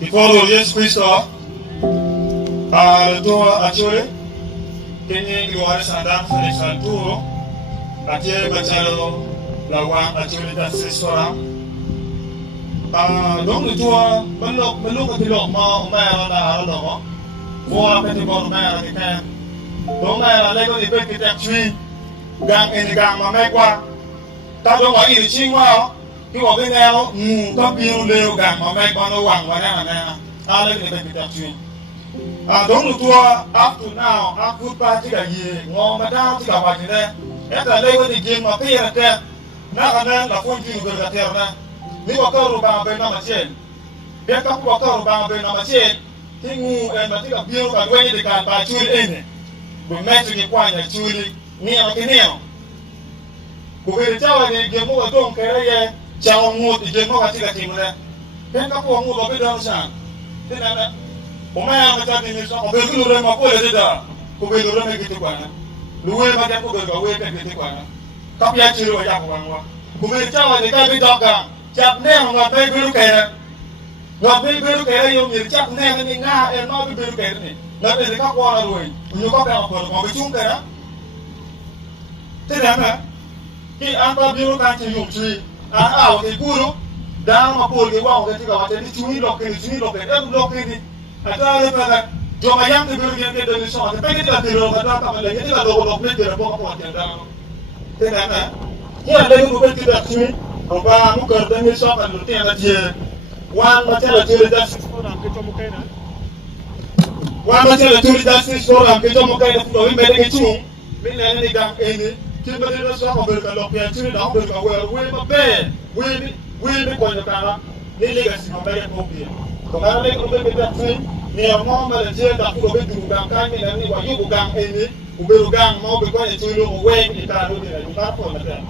Iforo Yesu Kristo alitoa achore kenye gloire sandam Felix Alturo atie bachalo la wang achore da sesora donc toi belok ketilo ma na lo voa ketilo ma ke kan donc ma la ko di pe kita chui gang ini gang ma mai kwa ta do wa iri chingwa ki wo be na lo ko biu le gang ma mai kwa no wang wa na ale ni pe kita chui donc toi up to now a good party ga ye ngo ma ta ti ga wa ni ne eta le ko di game ma pe ya te na kana la fonti ni ga terna ni wakaru ba be na machel be ka ku wakaru ba be na machel tingu ma ti ga biu ka we de ka ba chuli ene bu metu ni kwanya chuli ni ya kineo bu be tawa ni ge mo don kere ye chawo mu di ge mo ka ti ga timule be ka ku mu do be do san tena o ma ya ma ta ni so o be ku re ma ko le da ku be do re me ki ti kwana luwe ma ta ku be ga we ka ki ti kwana ka ya chiri wa ya ku wa ku be tawa ni ka bi do ka chap ne ngọt bay biru kere ngọt bay biru kere yo mir chap ne ni nga e no bi biru kere ni ngọt e ka ko na ruin ñu ko ka ko bi chung kere te dama ki an ba biru ka ti yum tri an a o ke guru da ma ko ge wa o ke ti ga wa te ni chuni lo ke em lo ke ni ata le pa jo ma yang biru ke de ni so te pe ke ta biru ka ta ka le ke ta lo pe de ko ko te da te dama ya le ko be ti da chuni on va nous coordonner ça par le temps là Dieu wan matin la Dieu dans ce programme que tu m'as dit wan matin la Dieu dans ce programme que tu m'as dit pour me mettre tout mais là les gars ene tu me dis ça on veut que l'opération tu là on veut que oui ma père oui quoi le cara les legacy on va les copier comment les on veut mettre tout mais on va le Dieu dans pour le du gang quand il est wa yo gang ene ou be gang mo be quoi tu le ouais il t'a donné la pas pour la terre